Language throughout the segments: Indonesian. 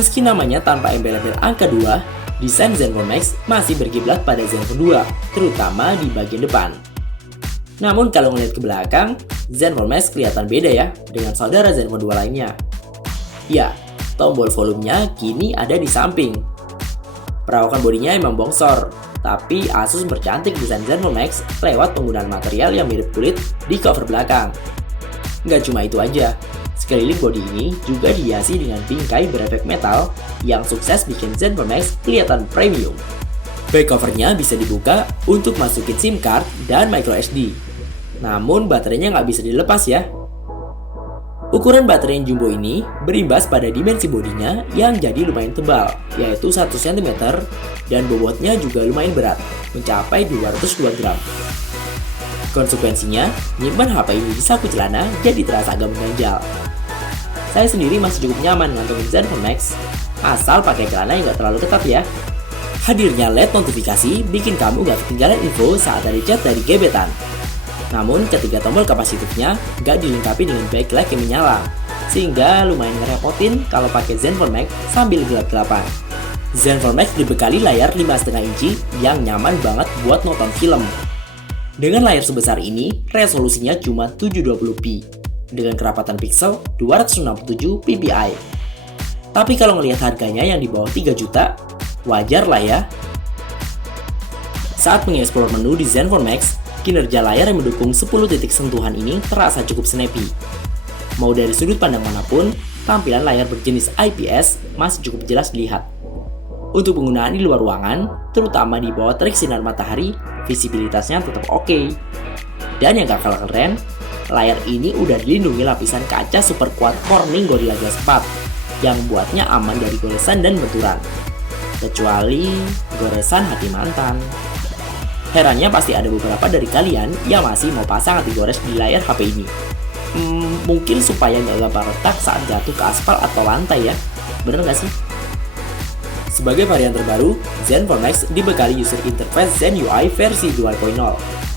Meski namanya tanpa embel-embel angka 2, desain Zenfone Max masih berkiblat pada Zenfone 2, terutama di bagian depan. Namun kalau ngeliat ke belakang, Zenfone Max kelihatan beda ya dengan saudara Zenfone 2 lainnya. Ya, tombol volumenya kini ada di samping. Perawakan bodinya emang bongsor, tapi Asus bercantik desain Zenfone Max lewat penggunaan material yang mirip kulit di cover belakang. Nggak cuma itu aja, sekeliling bodi ini juga dihiasi dengan bingkai berefek metal yang sukses bikin Zenfone Max kelihatan premium. Back covernya bisa dibuka untuk masukin SIM card dan micro SD. Namun baterainya nggak bisa dilepas ya. Ukuran baterai yang jumbo ini berimbas pada dimensi bodinya yang jadi lumayan tebal, yaitu 1 cm, dan bobotnya juga lumayan berat, mencapai 202 gram. Konsekuensinya, nyimpan HP ini di saku celana jadi terasa agak mengganjal. Saya sendiri masih cukup nyaman ngantongin Zenfone Max, asal pakai celana yang nggak terlalu ketat ya. Hadirnya LED notifikasi bikin kamu nggak ketinggalan info saat ada chat dari gebetan. Namun ketiga tombol kapasitifnya nggak dilengkapi dengan backlight yang menyala, sehingga lumayan ngerepotin kalau pakai Zenfone Max sambil gelap-gelapan. Zenfone Max dibekali layar 5,5 inci yang nyaman banget buat nonton film. Dengan layar sebesar ini, resolusinya cuma 720p, dengan kerapatan pixel 267 ppi. Tapi kalau ngelihat harganya yang di bawah 3 juta, wajar lah ya. Saat mengeksplor menu di Zenfone Max, kinerja layar yang mendukung 10 titik sentuhan ini terasa cukup snappy. Mau dari sudut pandang manapun, tampilan layar berjenis IPS masih cukup jelas dilihat. Untuk penggunaan di luar ruangan, terutama di bawah terik sinar matahari, visibilitasnya tetap oke. Dan yang gak kalah keren, layar ini udah dilindungi lapisan kaca super kuat Corning Gorilla Glass 4 yang membuatnya aman dari goresan dan benturan. Kecuali goresan hati mantan. Herannya pasti ada beberapa dari kalian yang masih mau pasang anti gores di layar HP ini. Mungkin supaya nggak gampang retak saat jatuh ke aspal atau lantai ya. Bener nggak sih? Sebagai varian terbaru, Zenfone Max dibekali user interface Zen UI versi 2.0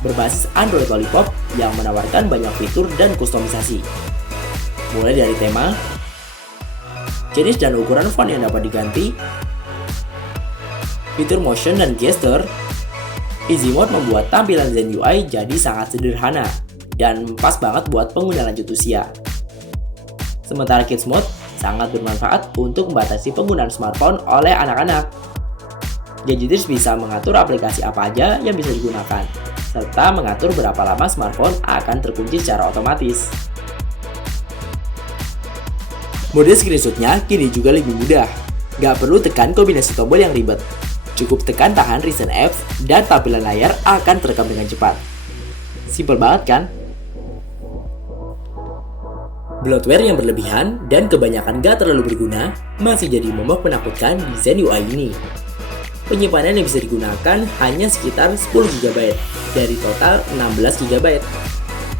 berbasis Android Lollipop yang menawarkan banyak fitur dan kustomisasi. Mulai dari tema, jenis dan ukuran font yang dapat diganti, fitur motion dan gesture. Easy Mode membuat tampilan Zen UI jadi sangat sederhana dan pas banget buat pengguna lanjut usia. Sementara Kids Mode sangat bermanfaat untuk membatasi penggunaan smartphone oleh anak-anak. Gadgeters bisa mengatur aplikasi apa aja yang bisa digunakan, serta mengatur berapa lama smartphone akan terkunci secara otomatis. Mode screenshotnya kini juga lebih mudah, gak perlu tekan kombinasi tombol yang ribet. Cukup tekan tahan recent apps dan tampilan layar akan terekam dengan cepat. Simpel banget kan? Bloatware yang berlebihan dan kebanyakan gak terlalu berguna masih jadi momok menakutkan di Zen UI ini. Penyimpanan yang bisa digunakan hanya sekitar 10 GB dari total 16 GB.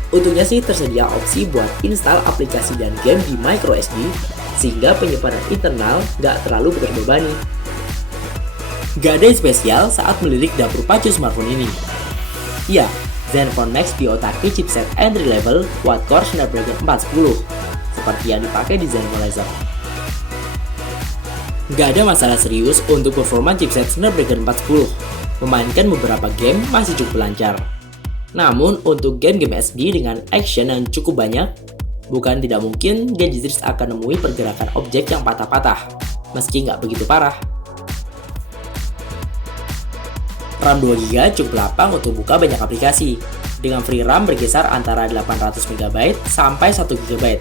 Untungnya sih tersedia opsi buat install aplikasi dan game di microSD sehingga penyimpanan internal gak terlalu terbebani. Gak ada yang spesial saat melirik dapur pacu smartphone ini. Ya, Zenfone Max diotaki chipset entry level quad-core Snapdragon 410, seperti yang dipakai di Zenfone Laser. Gak ada masalah serius untuk performa chipset Snapdragon 410, memainkan beberapa game masih cukup lancar. Namun untuk game-game SD dengan action yang cukup banyak, bukan tidak mungkin gadgeters akan menemui pergerakan objek yang patah-patah, meski nggak begitu parah. RAM 2GB cukup lapang untuk buka banyak aplikasi, dengan free RAM berkisar antara 800MB sampai 1GB.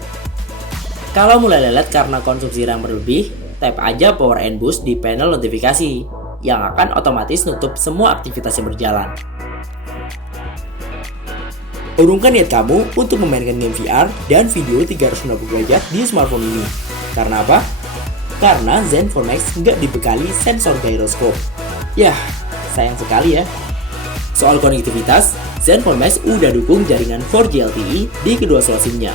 Kalau mulai lelet karena konsumsi RAM berlebih, tap aja Power and Boost di panel notifikasi, yang akan otomatis nutup semua aktivitas yang berjalan. Urungkan niat kamu untuk memainkan game VR dan video 360 derajat di smartphone ini. Karena apa? Karena Zenfone Max nggak dibekali sensor gyroscope. Yah, sayang sekali ya. Soal konektivitas, Zenfone Max udah dukung jaringan 4G LTE di kedua slot SIM-nya.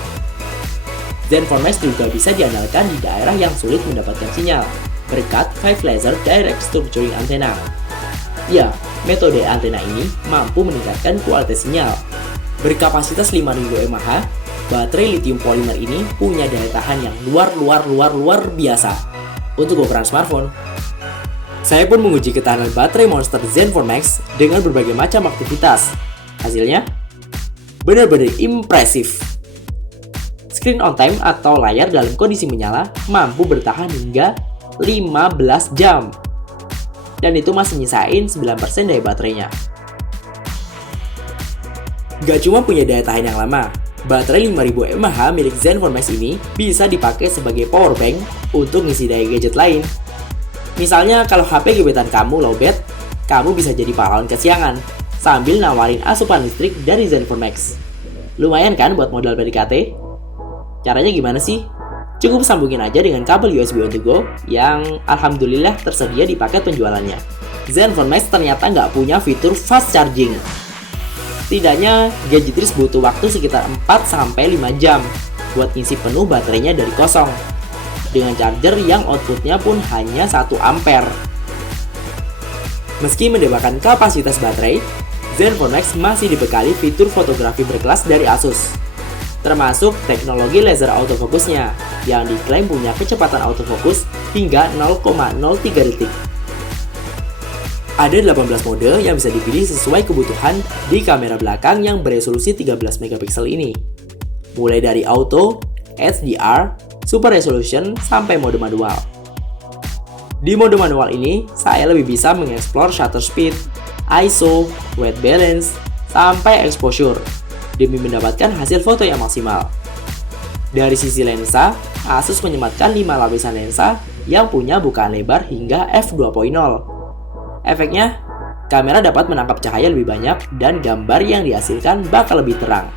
Zenfone Max juga bisa diandalkan di daerah yang sulit mendapatkan sinyal, berkat 5 laser direct structuring antena. Ya, metode antena ini mampu meningkatkan kualitas sinyal. Berkapasitas 5000 mAh, baterai lithium polymer ini punya daya tahan yang luar biasa. untuk ukuran smartphone. Saya pun menguji ketahanan baterai Monster Zenfone Max dengan berbagai macam aktivitas. Hasilnya benar-benar impresif. Screen on time atau layar dalam kondisi menyala mampu bertahan hingga 15 jam. Dan itu masih nyisain 9% daya baterainya. Gak cuma punya daya tahan yang lama, baterai 5000 mAh milik Zenfone Max ini bisa dipakai sebagai power bank untuk ngisi daya gadget lain. Misalnya kalau HP gebetan kamu lowbat, kamu bisa jadi pahlawan kesiangan sambil nawarin asupan listrik dari Zenfone Max. Lumayan kan buat modal PDKT? Caranya gimana sih? Cukup sambungin aja dengan kabel USB on the go yang alhamdulillah tersedia di paket penjualannya. Zenfone Max ternyata nggak punya fitur fast charging. Setidaknya, Gadgetris butuh waktu sekitar 4-5 jam buat ngisi penuh baterainya dari kosong. Dengan charger yang outputnya pun hanya 1 ampere. Meski mendewakan kapasitas baterai, Zenfone Max masih dibekali fitur fotografi berkelas dari Asus. Termasuk teknologi laser autofocusnya yang diklaim punya kecepatan autofocus hingga 0,03 detik. Ada 18 mode yang bisa dipilih sesuai kebutuhan di kamera belakang yang beresolusi 13 megapiksel ini. Mulai dari auto, HDR, super resolution, sampai mode manual. Di mode manual ini, saya lebih bisa mengeksplor shutter speed, ISO, white balance, sampai exposure demi mendapatkan hasil foto yang maksimal. Dari sisi lensa, Asus menyematkan 5 lapisan lensa yang punya bukaan lebar hingga f2.0. Efeknya, kamera dapat menangkap cahaya lebih banyak dan gambar yang dihasilkan bakal lebih terang.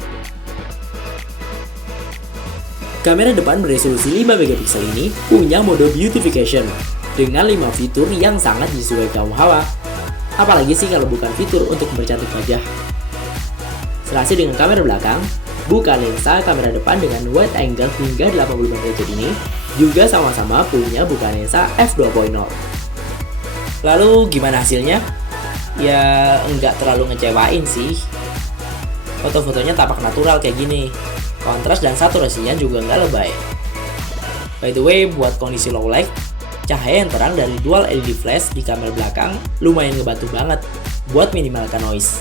Kamera depan beresolusi 5 megapiksel ini punya mode beautification dengan 5 fitur yang sangat disukai kaum hawa. Apalagi sih kalau bukan fitur untuk mempercantik wajah. Serasi dengan kamera belakang, bukaan lensa kamera depan dengan wide angle hingga 85 derajat ini juga sama-sama punya bukaan lensa f2.0. Lalu gimana hasilnya? Ya nggak terlalu ngecewain sih. Foto-fotonya tampak natural kayak gini. Kontras dan saturasinya juga nggak lebay. By the way, buat kondisi low light, cahaya yang terang dari dual LED flash di kamera belakang lumayan ngebantu banget buat minimalkan noise.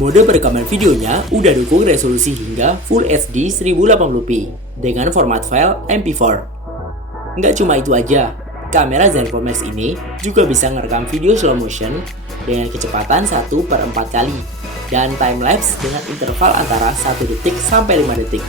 Mode perekaman videonya udah dukung resolusi hingga Full HD 1080p dengan format file MP4. Nggak cuma itu aja, kamera Zenfone Max ini juga bisa ngerekam video slow motion dengan kecepatan 1/4 kali dan timelapse dengan interval antara 1 detik sampai 5 detik.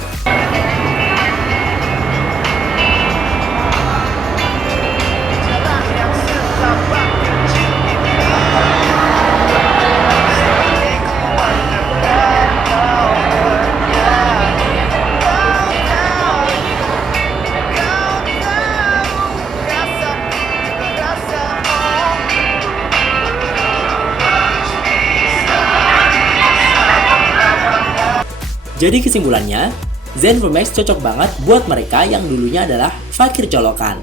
Jadi kesimpulannya, Zenfone Max cocok banget buat mereka yang dulunya adalah fakir colokan,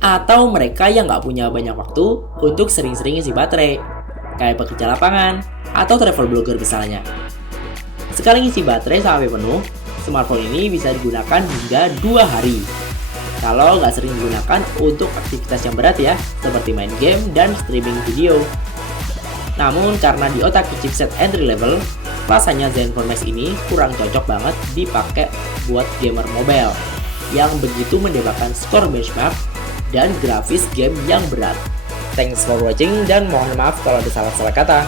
atau mereka yang nggak punya banyak waktu untuk sering-sering isi baterai, kayak pekerja lapangan atau travel blogger misalnya. Sekali ngisi baterai sampai penuh, smartphone ini bisa digunakan hingga 2 hari. Kalau nggak sering digunakan untuk aktivitas yang berat ya, seperti main game dan streaming video. Namun karena di otak chipset entry level, rasanya Zenfone Max ini kurang cocok banget dipakai buat gamer mobile yang begitu mendewakan skor benchmark dan grafis game yang berat. Thanks for watching dan mohon maaf kalau ada salah-salah kata.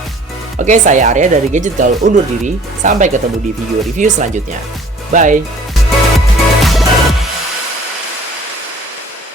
Oke, saya Arya dari Gadget Gaul undur diri. Sampai ketemu di video review selanjutnya. Bye!